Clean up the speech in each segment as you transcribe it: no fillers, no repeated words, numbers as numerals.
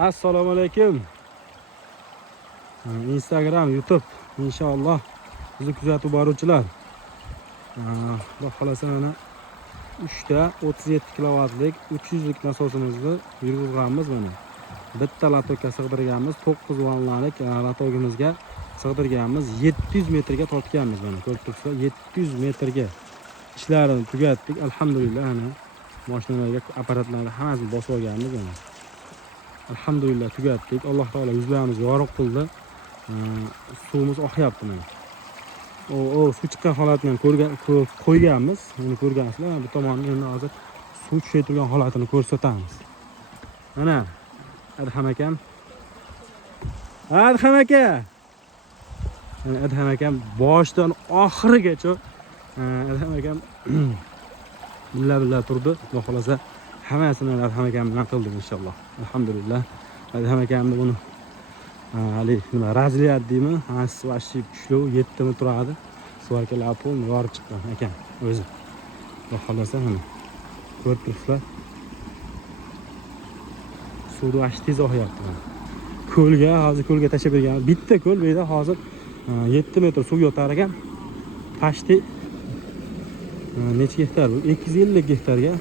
Assalomu alaykum. Instagram, YouTube inshaalloh bizni kuzatib boruvchilar. Xudo xolasa mana 3 ta 37 kilovatlik 300 lik nasosimizni yurg'izganmiz mana. Bitta latoka sig'dirganmiz, 9 vanlalik latogimizga sig'dirganmiz, 700 metrga tortganmiz mana. Ko'rib turibsizlar, 700 metrga ishlarini tugatdik. Alhamdulillah ana mashinalarga, apparatlarga hammasini bosib olganmiz mana. Alhamdulillah tugatdik. Alloh taolo yuzlarimizni yorug' qildi. Suvimiz oqyapti mana. O suv chiqqan holatini qo'yganmiz. Buni ko'rgansizlar. Bu tomonni endi hozir suv tushib turgan holatini ko'rsatamiz. Mana Adham akam. Adham aka. Mana Adham akam boshdan oxirigacha Adham akam billa turdi. Xudo xolasa hammasini Adham akam bilan qildik inshaalloh. Alhamdulillah. Adham akamni buni hali nima razliyat deymi? Vashi kuchli 7 mi turadi. Suvarkalar pul yorib chiqqan ekan o'zi. Xudo xolasa mana ko'rib turibsizlar. Suvni vashi tez oqyapti. Ko'lga hozir ko'lga tashlab bergan. Bitta ko'l bu yerda hozir 7 metr suv yotar ekan. Pashti necha gektar bu? 250 gektarga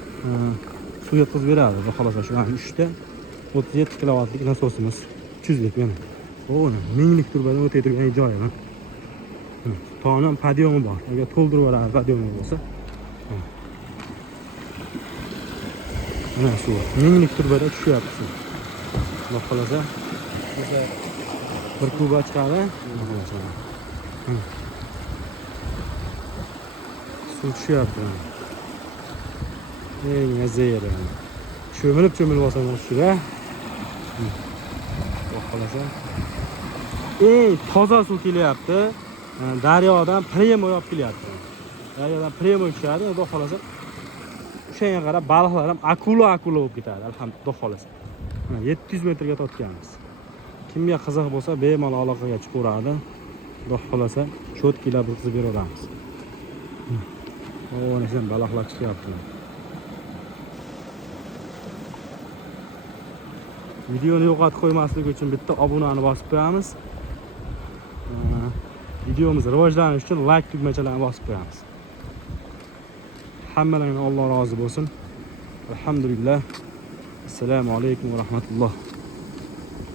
suv yetkazib beradi. Xudo xolasa shu 3 ta 37 kilovatlik nasosimiz 300 lik mana. Minglik turbadan o'tib turgan joyi mana. To'g'ri podyomi bor. Agar to'ldirib yuboradi podyomi bo'lsa. Mana suv. Minglik turbada tushyapti. Xudo xolasa bir kuba chiqadi. Suv tushyapti. Eng azayri. Cho'milib olsam shura. Xudo xolasa toza suv kelyapti. Daryodan premo olib kelyapti. Daryodan premo tushadi. Xudo xolasa o'shanga qarab baliqlar ham akula bo'lib ketadi. Alhamdulillah, xudo xolasa. 700 metrga tortganmiz. Kimga qiziq bo'lsa, bemalol aloqaga chiqaveradi. Xudo xolasa cho'tkilar bitkizib beramiz. O'ynasan baliqlar chiqyapti. Videoni yo'qotib qo'ymaslik uchun bitta obunani bosib qo'yamiz. Videomiz rivojlanishi uchun like tugmachalarini bosib qo'yamiz. Hammalardan Alloh rozi bo'lsin. Alhamdulillah. Assalomu alaykum va rahmatulloh.